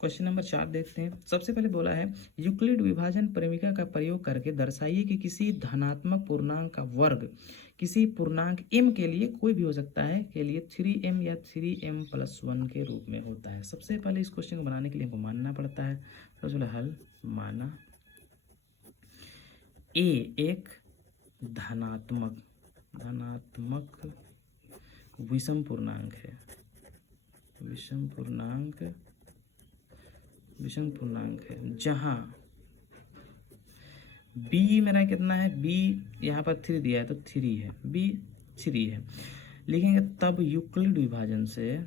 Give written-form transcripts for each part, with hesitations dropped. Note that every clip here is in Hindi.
क्वेश्चन नंबर 4 देखते हैं। सबसे पहले बोला है यूक्लिड विभाजन परिमिका का प्रयोग करके दर्शाइए कि किसी धनात्मक पूर्णांक का वर्ग किसी पूर्णांक m के लिए कोई भी हो सकता है के लिए 3m या 3m+1 के रूप में होता है। सबसे पहले इस क्वेश्चन को बनाने के लिए हमको मानना पड़ता है। सबसे पहले हल माना a एक धनात्मक विषम पूर्णांक है। विषम पूर्णांक है जहां b मेरा कितना है, b यहाँ पर 3 दिया है तो 3 है, b 3 है। लिखेंगे तब यूक्लिड विभाजन से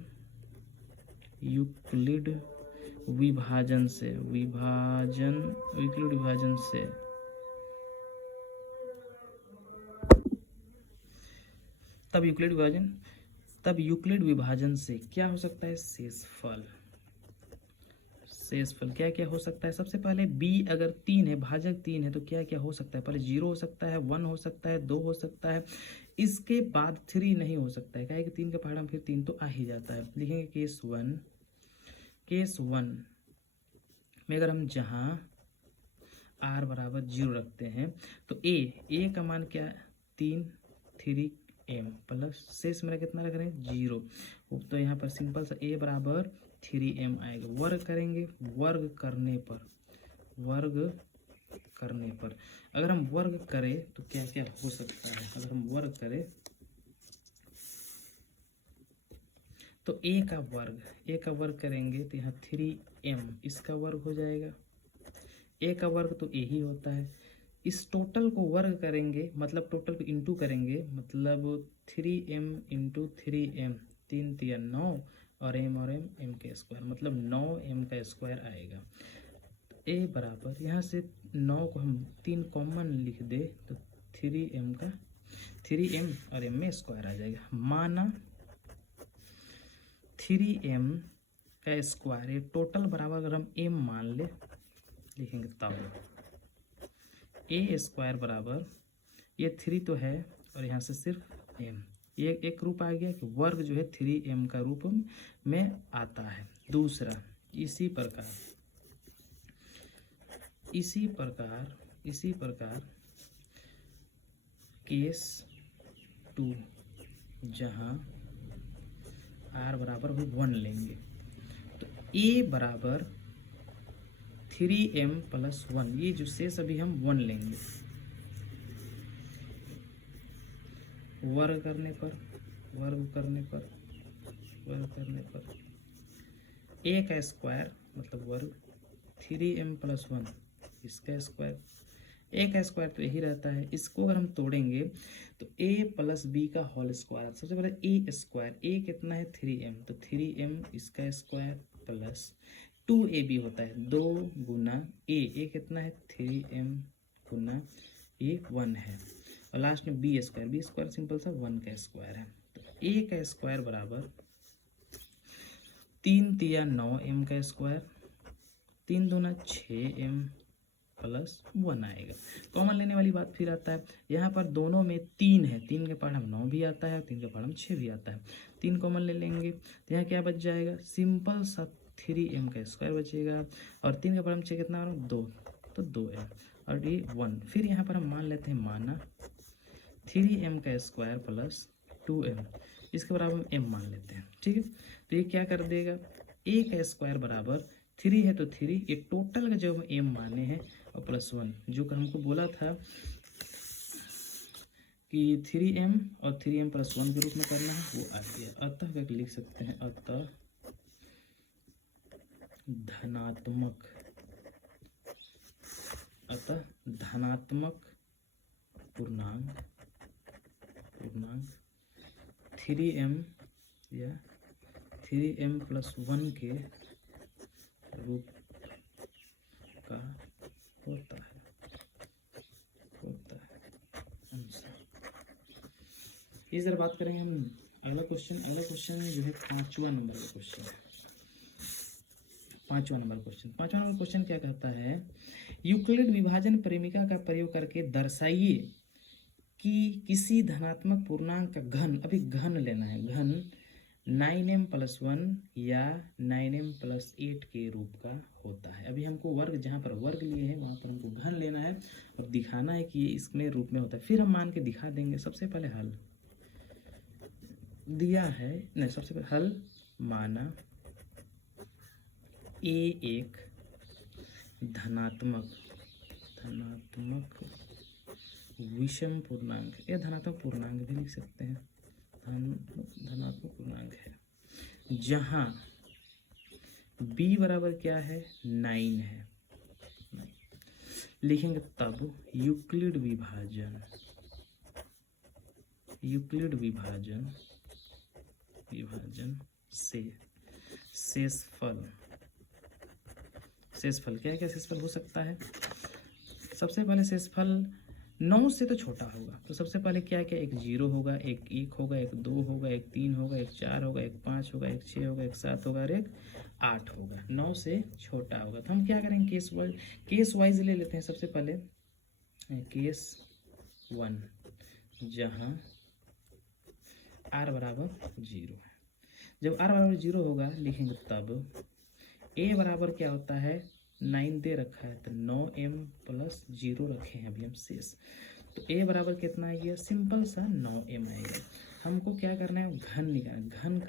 तब यूक्लिड विभाजन से क्या हो सकता है, शेषफल क्या क्या हो सकता है। सबसे पहले b अगर 3 है, भाजक 3 है तो क्या क्या हो सकता है, पहले 0 हो सकता है, 1 हो सकता है, 2 हो सकता है, इसके बाद 3 नहीं हो सकता है। क्या है कि 3 का पहाड़ा फिर 3 तो आ ही जाता है। लिखेंगे केस वन में अगर हम जहाँ r बराबर 0 रखते हैं तो a का मान क्या है 3m प्लस शेष मेरा कितना रख रहे हैं 0, तो यहाँ पर सिंपल सा a बराबर 3m आएगा। वर्ग करेंगे, वर्ग करने पर अगर हम वर्ग करें तो क्या क्या हो सकता है। अगर हम वर्ग करें तो a का वर्ग करेंगे तो यहाँ 3m इसका वर्ग हो जाएगा। a का वर्ग तो a ही होता है। इस टोटल को वर्ग करेंगे मतलब टोटल को इंटू करेंगे मतलब 3m इंटू 3m 3 3 9 और m m का स्क्वायर मतलब 9m का स्क्वायर आएगा। a बराबर यहाँ से 9 को हम 3 कॉमन लिख दे तो 3m और m में स्क्वायर आ जाएगा। माना 3m का स्क्वायर ये टोटल बराबर अगर हम m मान ले लिखेंगे तब a स्क्वायर बराबर ये 3 तो है और यहाँ से सिर्फ m, ये एक रूप आ गया कि वर्ग जो है 3m का रूप में आता है। दूसरा इसी प्रकार केस 2 जहाँ r बराबर 1 लेंगे तो a बराबर 3m+1 ये जो शेष अभी हम 1 लेंगे। वर्ग करने पर a का स्क्वायर मतलब वर्ग 3m+1 इसका स्क्वायर, a का स्क्वायर तो यही रहता है। इसको अगर हम तोड़ेंगे तो a प्लस b का होल स्क्वायर। सबसे पहले a स्क्वायर, a कितना है 3m तो 3m इसका स्क्वायर प्लस 2ab होता है 2 गुना a कितना है 3m गुना a 1 है और लास्ट में b स्क्वायर सिंपल सा 1 का स्क्वायर है। तो a का स्क्वायर बराबर 3 3 9m का स्क्वायर 3 दूना 6m प्लस 1 आएगा। कॉमन लेने वाली बात फिर आता है यहाँ पर दोनों में 3 है, 3 के पार हम 9 भी आता है, 3 के पार हम 6 भी आता है। 3 कॉमन ले लेंगे तो यहाँ क्या बच जाएगा सिंपल सा 3m का स्क्वायर बचेगा और 3 के पार हम 6 कितना 2 तो 2m और ये 1। फिर यहाँ पर हम मान लेते हैं माना 3m का स्क्वायर प्लस 2m इसके बराबर हम m मान लेते हैं। ठीक है, तो ये क्या कर देगा a का स्क्वायर बराबर 3 है तो 3 ये टोटल का जो हम m माने हैं और प्लस 1 जो कि हमको बोला था कि 3m और 3m+1 के रूप में करना है वो आ गया। अतः क्या लिख सकते हैं अतः धनात्मक पूर्णांक 3m या 3m+1 के रूप का होता है आंसर। इस तरह बात करेंगे हम अगला क्वेश्चन जो है 5वां नंबर क्वेश्चन क्या कहता है यूक्लिड विभाजन परिमिका का प्रयोग करके दर्शाइए कि किसी धनात्मक पूर्णांक का घन, अभी घन लेना है, घन 9m प्लस 1 या 9m प्लस 8 के रूप का होता है। अभी हमको वर्ग, जहाँ पर वर्ग लिए हैं वहाँ पर हमको घन लेना है और दिखाना है कि ये इसमें रूप में होता है। फिर हम मान के दिखा देंगे। सबसे पहले हल दिया है, नहीं, सबसे पहले हल माना ए एक धनात्मक विषम पूर्णांक या धनात्मक पूर्णांक भी लिख सकते हैं, धनात्मक पूर्णांक है, जहाँ b बराबर क्या है 9 है, लिखेंगे तब यूक्लिड विभाजन से शेषफल क्या शेषफल हो सकता है। सबसे पहले शेषफल 9 से तो छोटा होगा, तो सबसे पहले क्या क्या, एक 0 होगा, एक 1 होगा, एक 2 होगा, एक 3 होगा, एक 4 होगा, एक 5 होगा, एक 6 होगा, एक 7 होगा और एक 8 होगा। 9 से छोटा होगा तो हम क्या करेंगे, केस वाइज ले लेते हैं। सबसे पहले केस 1 जहाँ r बराबर 0 है। जब r बराबर 0 होगा लिखेंगे तब a बराबर क्या होता है 9 दे रखा है तो 9m प्लस 0 रखे हैं अभी हम शेष, तो a बराबर कितना आ गया, सिंपल सा 9m आएगा। हमको क्या करना है, घन निकालना। घन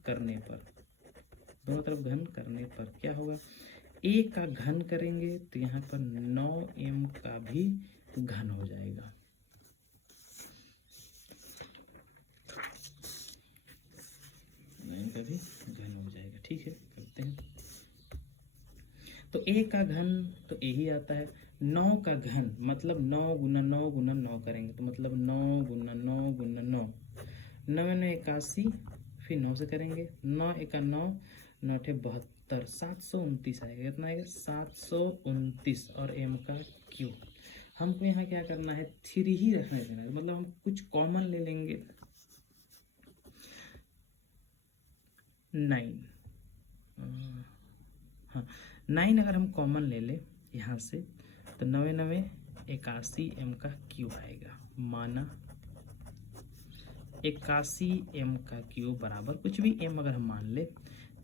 करने पर दोनों तरफ घन करने पर क्या होगा, a का घन करेंगे तो यहाँ पर 9m का भी घन हो जाएगा। का भी घन हो जाएगा। ठीक है, करते हैं। तो a का घन तो a ही आता है। 9 का घन मतलब 9 गुना 9 गुना 9 करेंगे तो मतलब 9 गुना 9 गुना 9, 9 9 81, फिर 9 से करेंगे, 9 1 9, 9 72, 729 आएगा। कितना आएगा 729 और m का क्यूब। हमको यहाँ क्या करना है, 3 ही रखना देना है, मतलब हम कुछ कॉमन ले लेंगे। 9 हाँ 9 अगर हम कॉमन ले ले यहाँ से तो 9 9 81 m का क्यूब आएगा। माना 81 m का क्यूब बराबर कुछ भी m अगर हम मान ले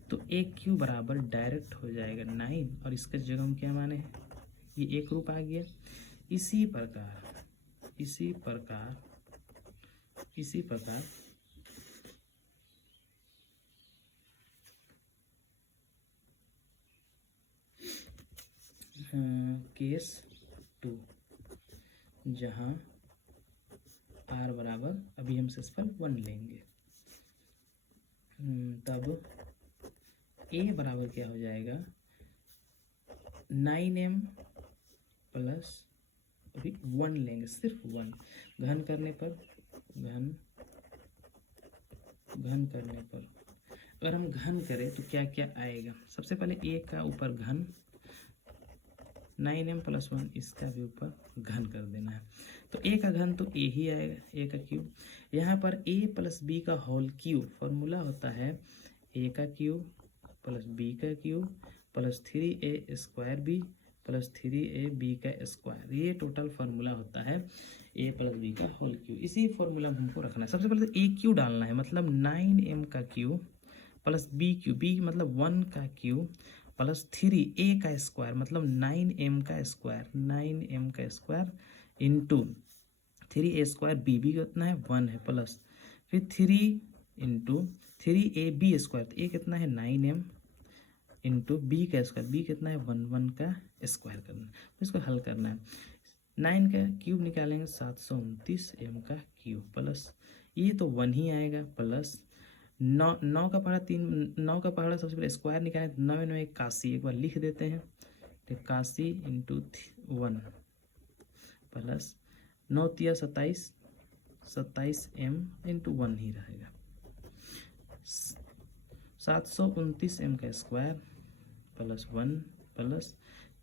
तो एक क्यूब बराबर डायरेक्ट हो जाएगा 9 और इसका जगह हम क्या माने, ये एक रूप आ गया। इसी प्रकार केस 2 जहाँ r बराबर, अभी हम शेषफल 1 लेंगे, तब a बराबर क्या हो जाएगा 9m प्लस, अभी 1 लेंगे, सिर्फ 1। घन करने पर अगर हम घन करें तो क्या क्या आएगा, सबसे पहले a का ऊपर घन 9m प्लस 1, इसका भी ऊपर घन कर देना है। तो a का घन तो a ही आएगा, a का क्यूब। यहाँ पर a प्लस b का होल क्यूब फॉर्मूला होता है a का क्यूब प्लस b का cube plus 3a square b plus 3ab का स्क्वायर। ये टोटल फार्मूला होता है a प्लस b का होल क्यूब। इसी फार्मूला में हमको रखना है। सबसे पहले तो a क्यूब डालना है, मतलब 9m का cube plus b cube, b मतलब 1 का क्यूब प्लस 3a का स्क्वायर मतलब 9m का square into 3a square, b भी कितना है 1 है, प्लस फिर 3 इंटू 3ab स्क्वायर, तो a कितना है 9m इंटू b का स्क्वायर, b कितना है 1 का स्क्वायर करना है, तो इसको हल करना है। 9 का क्यूब निकालेंगे 729 m का क्यूब प्लस ये तो 1 ही आएगा, प्लस 9 का पहाड़ा 3, 9 का पहाड़ा सबसे पहले स्क्वायर निकालें, 9 9 81, एक बार लिख देते हैं, 81 इंटू 1 प्लस 9 3 27 m इंटू 1 ही रहेगा। 729 m का स्क्वायर प्लस 1 प्लस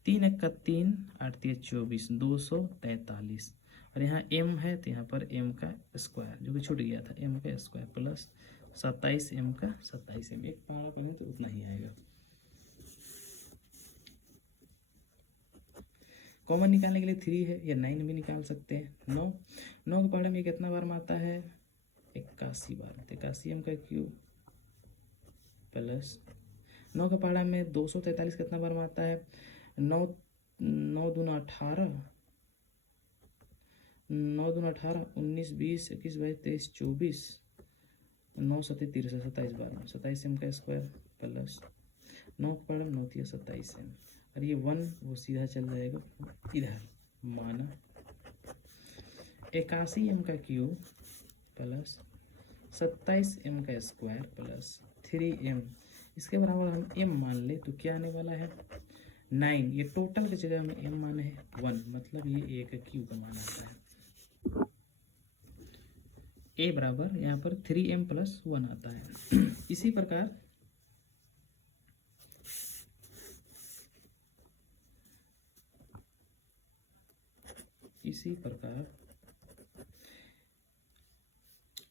3 1 का 3, 8 3 24, 243 और यहाँ m है तो यहाँ पर m का स्क्वायर जो कि छूट गया था, m का स्क्वायर प्लस 27 m का 27 m, एक पहाड़ा पढ़े तो उतना ही आएगा। कॉमन निकालने के लिए 3 है या 9 भी निकाल सकते हैं। 9 के पहाड़े में कितना बार में आता है 81 बार, तो 81m का क्यूब प्लस 9 का पहाड़ा में 243 कितना बार में आता है? 9 9 दूना 18, 9 दूना 18, 19 20 21 22 23 24, 9 सत्ते 63 27 बार में 27m का स्क्वायर प्लस 9 का पहाड़ा 9 तिया 27m, और ये 1 वो सीधा चल जाएगा इधर, माना 81m का क्यूब प्लस 27m का स्क्वायर प्लस 3m, इसके बराबर हम m मान ले तो क्या आने वाला है? 9। ये टोटल की जगह में m मान है 1, मतलब ये a का क्यूब का मान आता है। a बराबर यहाँ पर 3m प्लस 1 आता है। इसी प्रकार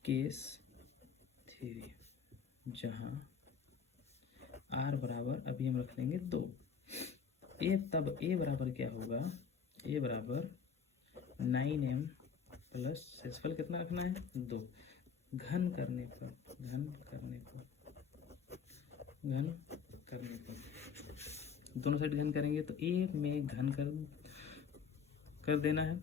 केस 3 जहाँ r बराबर अभी हम रख लेंगे 2, तब a बराबर क्या होगा? a बराबर 9m प्लस शेषफल कितना रखना है? 2, घन करने पर दोनों साइड घन करेंगे तो a में घन कर देना है,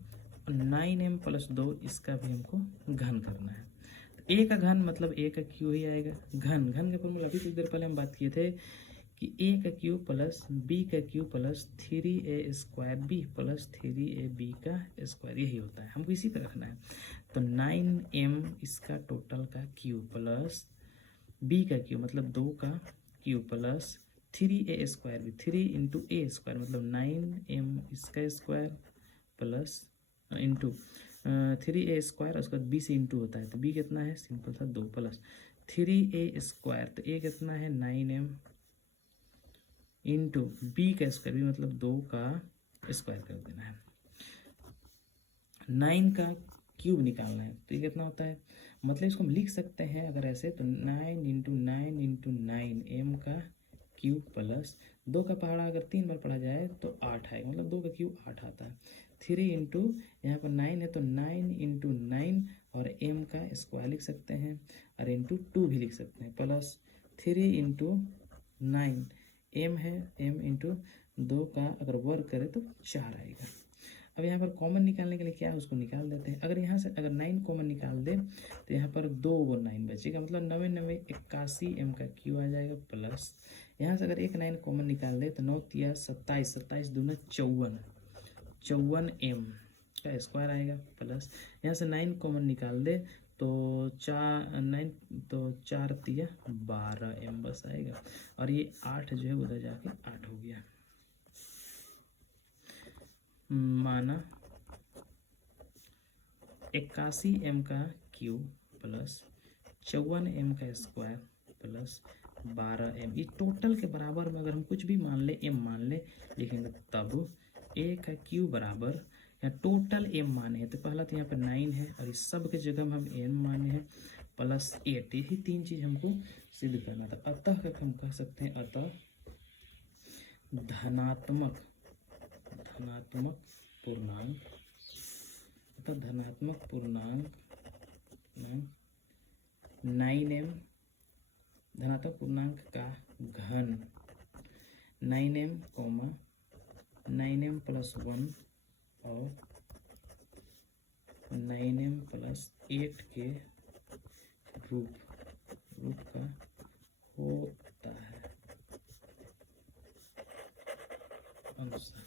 और 9m प्लस 2 इसका भी हमको घन करना है। तो a का घन मतलब a का क्यू ही आएगा। घन का फॉर्मूला अभी कुछ देर पहले हम बात किए थे कि a का क्यू प्लस b का Q plus 3a square b plus 3ab का स्क्वायर, यही होता है, हमको इसी पे रखना है। तो 9m इसका टोटल का क्यू प्लस b का क्यू मतलब 2 का क्यू प्लस 3a स्क्वायर भी 3 इंटू a स्क्वायर मतलब 9m इसका square plus into 3a square, उसके बाद b से इंटू होता है तो b कितना है? सिंपल था 2 प्लस 3a स्क्वायर, तो a कितना है? 9m इंटू b का स्क्वायर भी मतलब 2 का स्क्वायर कर देना है। 9 का क्यूब निकालना है तो ये कितना होता है? मतलब इसको हम लिख सकते हैं अगर ऐसे तो 9 इंटू 9 इंटू 9m का क्यूब प्लस 2 का पहाड़ा अगर 3 बार पढ़ा जाए तो 8 आएगा, मतलब 2 का क्यूब 8 आता है। 3 इंटू यहाँ पर 9 है तो 9 इंटू 9 और m का स्क्वायर लिख सकते हैं और इंटू 2 भी लिख सकते हैं, प्लस 3 इंटू 9 m है, m इंटू 2 का अगर वर्क करें तो 4 आएगा। अब यहाँ पर कॉमन निकालने के लिए क्या है उसको निकाल देते हैं। अगर यहाँ से अगर 9 कॉमन निकाल दे तो यहाँ पर 2 वो 9 बचेगा, मतलब 9 81m का क्यू आ जाएगा, प्लस यहाँ से अगर एक 9 कॉमन निकाल दे तो 9 तिया 27, 27 दूना 54m का स्क्वायर आएगा, प्लस यहाँ से 9 कॉमन निकाल दे तो 4 तिया 12m बस आएगा, और ये 8 जो है उधर जाके 8 हो गया। माना 81m का क्यूब प्लस 54m का स्क्वायर प्लस 12m, ये टोटल के बराबर में अगर हम कुछ भी मान ले m मान ले लिखेंगे तब a का क्यूब बराबर यहाँ टोटल m माने हैं तो पहला तो यहाँ पर 9 है और इस सब के जगह में हम n माने हैं प्लस 8, यही 3 चीज़ हमको सिद्ध करना था। अतः का हम कह सकते हैं अतः धनात्मक पूर्णांक, अतः धनात्मक पूर्णांक 9m, धनात्मक पूर्णांक का घन 9m प्लस 1 और 9m प्लस 8 के रूप का होता है अनुसार।